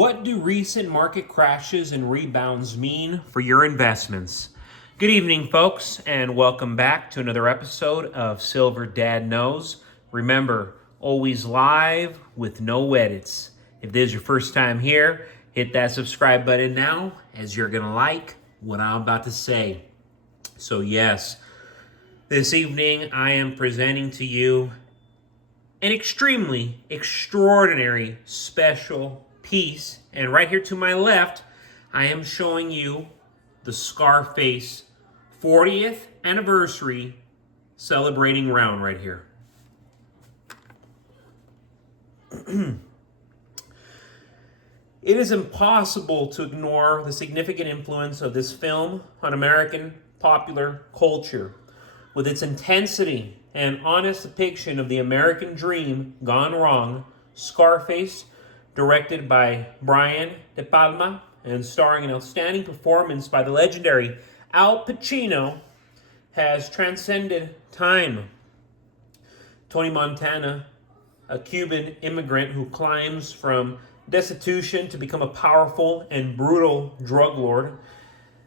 What do recent market crashes and rebounds mean for your investments? Good evening, folks, and welcome back to another episode of Silver Dad Knows. Remember, always live with no edits. If this is your first time here, hit that subscribe button now, as you're going to like what I'm about to say. So yes, this evening I am presenting to you an extremely extraordinary special piece. And right here to my left, I am showing you the Scarface 40th anniversary celebrating round right here. It is impossible to ignore the significant influence of this film on American popular culture. With its intensity and honest depiction of the American dream gone wrong, Scarface, directed by Brian De Palma and starring an outstanding performance by the legendary Al Pacino, has transcended time. Tony Montana, a Cuban immigrant who climbs from destitution to become a powerful and brutal drug lord.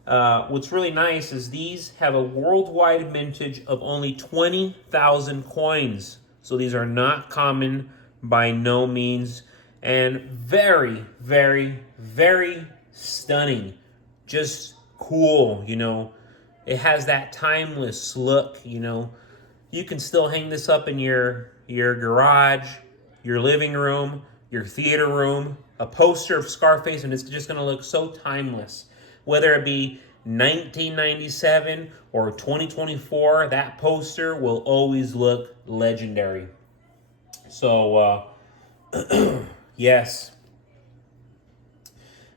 What's really nice is these have a worldwide mintage of only 20,000 coins. So these are not common by no means. And very, very, very stunning. Just cool, you know. It has that timeless look, you know. You can still hang this up in your garage, your living room, your theater room, a poster of Scarface, and it's just going to look so timeless. Whether it be 1997 or 2024, that poster will always look legendary. So, yes.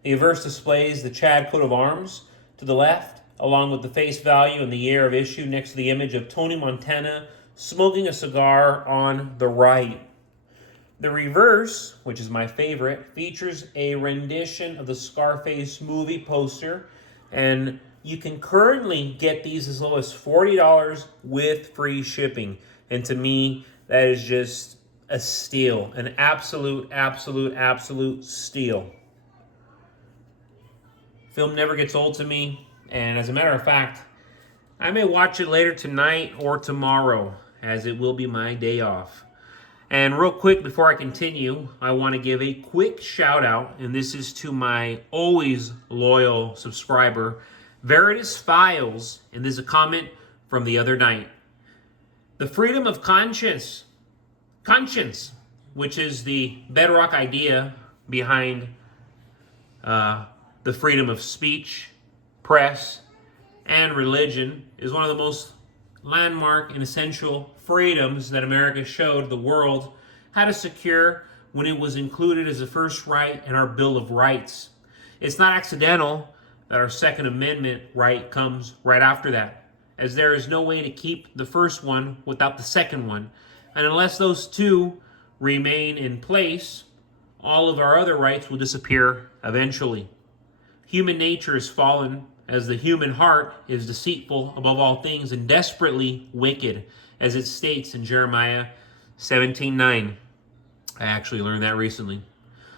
The Averse displays the Chad coat of arms to the left, along with the face value and the year of issue next to the image of Tony Montana smoking a cigar on the right. The reverse, which is my favorite, features a rendition of the Scarface movie poster, and you can currently get these as low as $40 with free shipping. And to me, that is just a steal, an absolute steal. Film never gets old to me, and as a matter of fact, I may watch it later tonight or tomorrow, as it will be my day off. And real quick, before I continue, I want to give a quick shout out, and this is to my always loyal subscriber, Veritas Files, and there's a comment from the other night. The freedom of conscience, which is the bedrock idea behind the freedom of speech, press, and religion, is one of the most landmark and essential freedoms that America showed the world how to secure when it was included as the first right in our Bill of Rights. It's not accidental that our Second Amendment right comes right after that, as there is no way to keep the first one without the second one. And unless those two remain in place, all of our other rights will disappear eventually. Human nature is fallen, as the human heart is deceitful above all things and desperately wicked, as it states in Jeremiah 17:9. I actually learned that recently.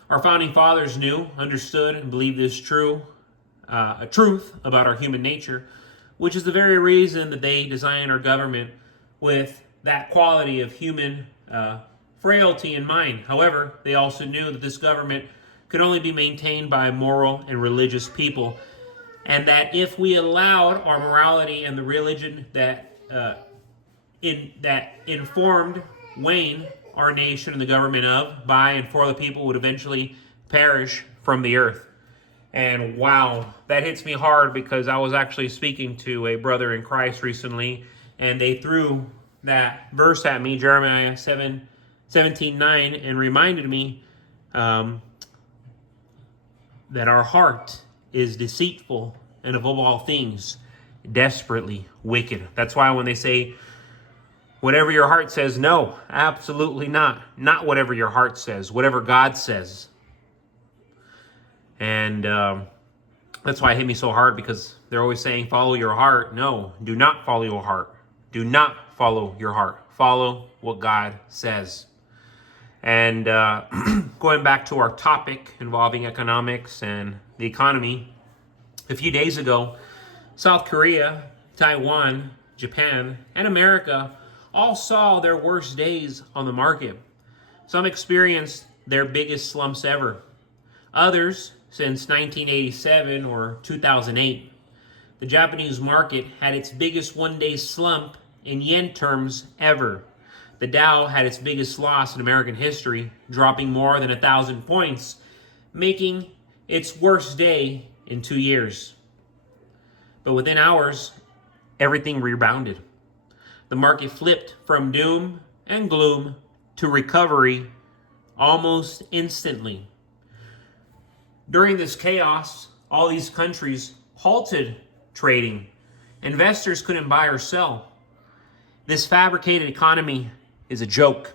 Our founding fathers knew, understood, and believed this a truth about our human nature, which is the very reason that they designed our government with that quality of human frailty in mind. However, they also knew that this government could only be maintained by moral and religious people, and that if we allowed our morality and the religion that informed Wayne, our nation and the government of, by and for the people, would eventually perish from the earth. And wow, that hits me hard, because I was actually speaking to a brother in Christ recently, and they threw that verse at me, Jeremiah 17:9, and reminded me that our heart is deceitful and above all things desperately wicked. That's why when they say whatever your heart says, no, absolutely not. Not whatever your heart says, whatever God says. And that's why it hit me so hard, because they're always saying follow your heart. No, do not follow your heart. Do not follow your heart. Follow what God says. And going back to our topic involving economics and the economy, a few days ago, South Korea, Taiwan, Japan, and America all saw their worst days on the market. Some experienced their biggest slumps ever. Others, since 1987 or 2008. The Japanese market had its biggest one-day slump in yen terms ever. The Dow had its biggest loss in American history, dropping more than 1,000 points, making its worst day in 2 years. But within hours, everything rebounded. The market flipped from doom and gloom to recovery almost instantly. During this chaos, all these countries halted trading. Investors couldn't buy or sell. This fabricated economy is a joke.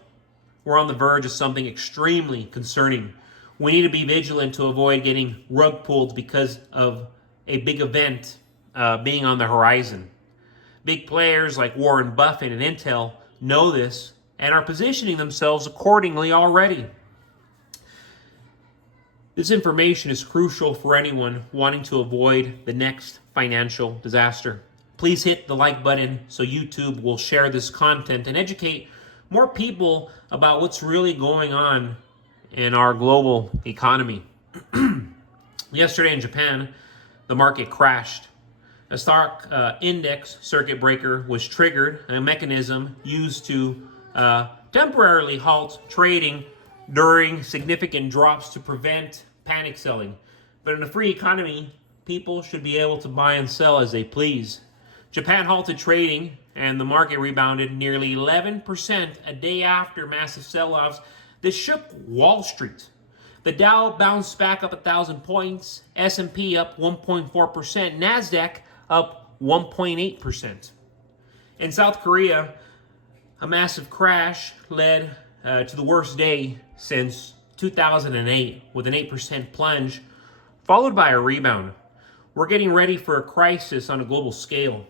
We're on the verge of something extremely concerning. We need to be vigilant to avoid getting rug pulled because of a big event being on the horizon. Big players like Warren Buffett and Intel know this and are positioning themselves accordingly already. This information is crucial for anyone wanting to avoid the next financial disaster. Please hit the like button so YouTube will share this content and educate more people about what's really going on in our global economy. Yesterday in Japan, the market crashed. A stock index circuit breaker was triggered, a mechanism used to temporarily halt trading during significant drops to prevent panic selling. But in a free economy, people should be able to buy and sell as they please. Japan halted trading and the market rebounded nearly 11% a day after massive sell-offs that shook Wall Street. The Dow bounced back up 1,000 points, S&P up 1.4%, NASDAQ up 1.8%. In South Korea, a massive crash led to the worst day since 2008 with an 8% plunge, followed by a rebound. We're getting ready for a crisis on a global scale.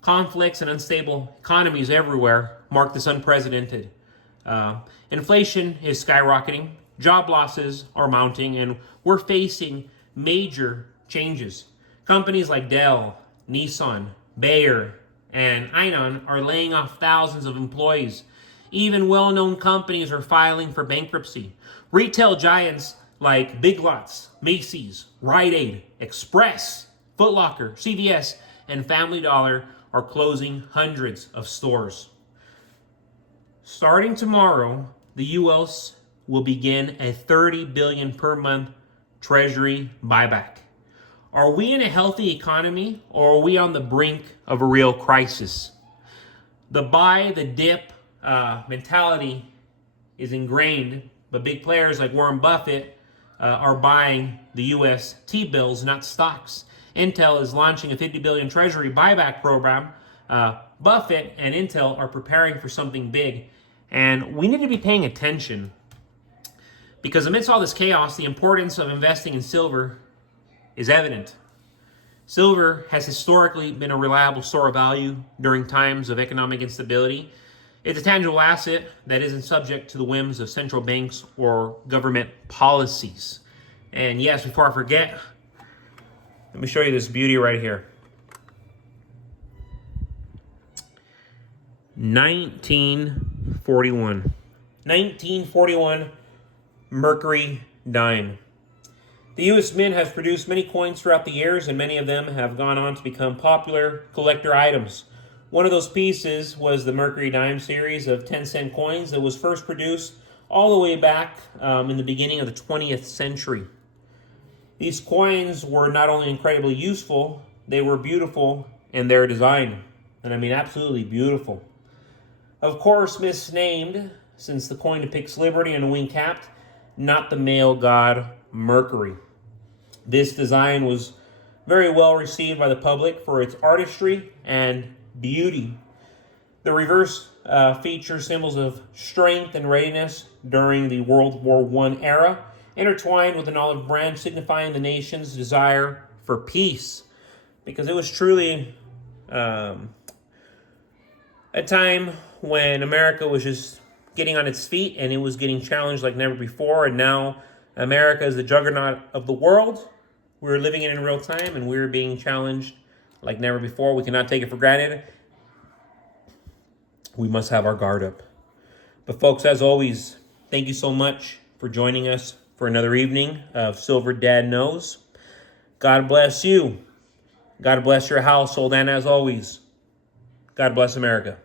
Conflicts and unstable economies everywhere mark this unprecedented. Inflation is skyrocketing, job losses are mounting, and we're facing major changes. Companies like Dell, Nissan, Bayer, and Inon are laying off thousands of employees. Even well-known companies are filing for bankruptcy. Retail giants like Big Lots, Macy's, Rite Aid, Express, Foot Locker, CVS, and Family Dollar are closing hundreds of stores. Starting tomorrow, the U.S. will begin a $30 billion per month Treasury buyback. Are we in a healthy economy, or are we on the brink of a real crisis? The buy the dip mentality is ingrained, but big players like Warren Buffett are buying the U.S. T-bills, not stocks. Intel is launching a $50 billion Treasury buyback program. Buffett and Intel are preparing for something big, and we need to be paying attention because amidst all this chaos, the importance of investing in silver is evident. Silver has historically been a reliable store of value during times of economic instability. It's a tangible asset that isn't subject to the whims of central banks or government policies. And yes, before I forget, let me show you this beauty right here. 1941 Mercury dime. The U.S. Mint has produced many coins throughout the years, and many of them have gone on to become popular collector items. One of those pieces was the Mercury dime series of 10-cent coins that was first produced all the way back in the beginning of the 20th century. These coins were not only incredibly useful, they were beautiful in their design. And I mean absolutely beautiful. Of course, misnamed, since the coin depicts liberty and a wing capped, not the male god Mercury. This design was very well received by the public for its artistry and beauty. The reverse features symbols of strength and readiness during the World War I era, intertwined with an olive branch signifying the nation's desire for peace. Because it was truly a time when America was just getting on its feet, and it was getting challenged like never before. And now America is the juggernaut of the world. We're living it in real time, and we're being challenged like never before. We cannot take it for granted. We must have our guard up. But folks, as always, thank you so much for joining us for another evening of Silver Dad Knows. God bless you. God bless your household. And as always, God bless America.